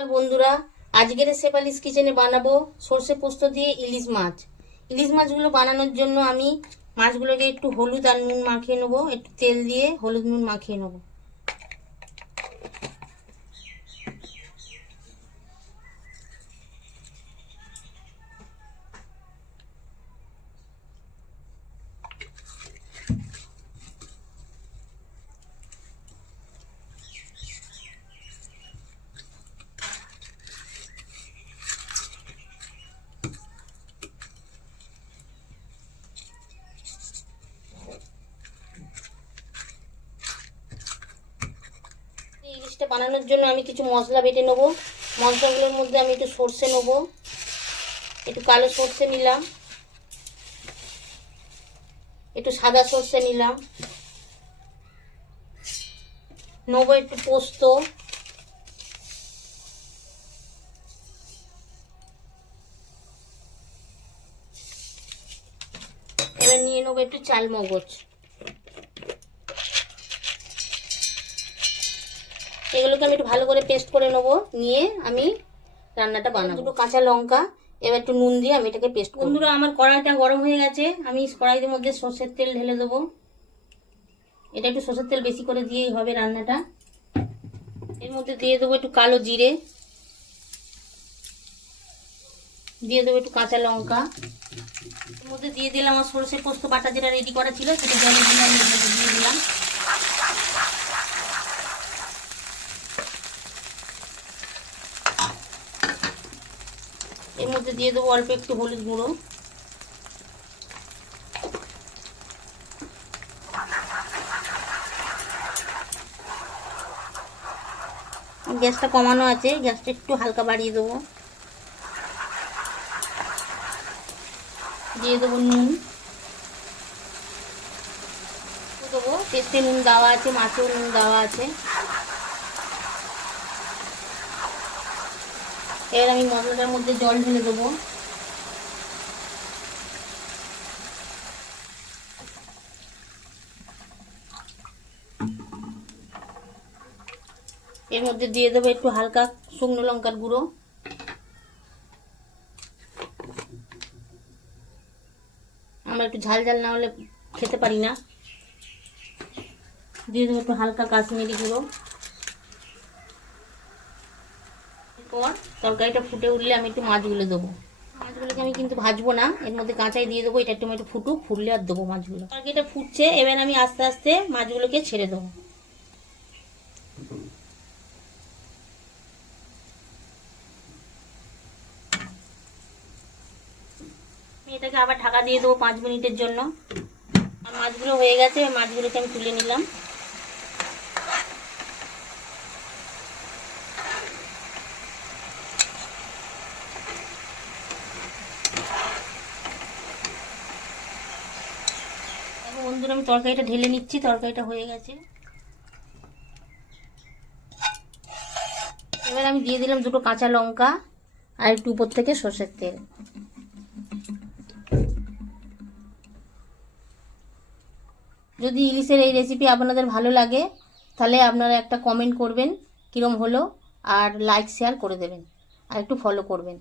বন্ধুরা, আজকের শেফালিস কিচেনে বানাবো সর্ষে পোস্ত দিয়ে ইলিশ মাছ। ইলিশ মাছগুলো বানানোর জন্য আমি মাছগুলোকে একটু হলুদ আর নুন মাখিয়ে নেবো, একটু তেল দিয়ে হলুদ নুন মাখিয়ে নেবো। ইলিশটা বানানোর জন্য আমি কিছু মশলা বেটে নেবো। মশলাগুলোর মধ্যে আমি একটু সর্ষে নেবো, একটু কালো সর্ষে নিলাম, একটু সাদা সর্ষে নিলাম, নেবো একটু পোস্ত, এবার নিয়ে নেবো একটু চালমগজ। এগুলোকে আমি একটু ভালো করে পেস্ট করে নেবো, নিয়ে আমি রান্নাটা বানাবো। দুটো কাঁচা লঙ্কা, এবার একটু নুন দিয়ে আমি এটাকে পেস্ট করব। বন্ধুরা, আমার কড়াইটা গরম হয়ে গেছে, আমি কড়াইয়ের মধ্যে সর্ষের তেল ঢেলে দেবো। এটা একটু সর্ষের তেল বেশি করে দিয়েই হবে রান্নাটা। এর মধ্যে দিয়ে দেবো একটু কালো জিরে, দিয়ে দেবো একটু কাঁচা লঙ্কা, এর মধ্যে দিয়ে দিলাম আমার সর্ষে পোস্ত বাটা যেটা রেডি করা ছিল সেটা জলে দিয়ে আমি এর মধ্যে দিয়ে দিলাম। এর মধ্যে দিয়ে দেবো অল্প একটু হলুদ গুঁড়ো, গ্যাসটা কমানো আছে, গ্যাসটা একটু হালকা বাড়িয়ে দেবো। দিয়ে দেবো নুন, দেবো টেস্টে নুন দেওয়া আছে, মাছেও নুন দেওয়া আছে। এবার আমি মশলাটার মধ্যে জল ঢেলে দেবো। এর মধ্যে দিয়ে দেবো একটু হালকা শুকনো লঙ্কার গুঁড়ো, আমরা একটু ঝাল ঝাল না হলে খেতে পারি না। দিয়ে দেবো একটু হালকা কাশ্মীরি গুঁড়ো। এরপর তরকারিটা ফুটে উঠলে আমি একটু মাছগুলো দেবো। মাছগুলোকে আমি কিন্তু ভাজবো না, এর মধ্যে কাঁচাই দিয়ে দেবো। এটা একটু ফুটুক, ফুটলে আর দেবো মাছগুলো। তরকারিটা ফুটছে, এবার আমি আস্তে আস্তে মাছগুলোকে ছেড়ে দেবো। এটাকে আবার ঢাকা দিয়ে দেবো 5 মিনিটের জন্য। মাছগুলো হয়ে গেছে, মাছগুলোকে আমি তুলে নিলাম। বন্ধুরা, আমি তরকারিটা ঢেলে নিচ্ছি, তরকারিটা হয়ে গেছে। এবার আমি দিয়ে দিলাম দুটো কাঁচা লঙ্কা আর একটু উপর থেকে সর্ষের তেল। যদি ইলিশের এই রেসিপি আপনাদের ভালো লাগে তাহলে আপনারা একটা কমেন্ট করবেন কিরম হলো, আর লাইক শেয়ার করে দেবেন, আর একটু ফলো করবেন।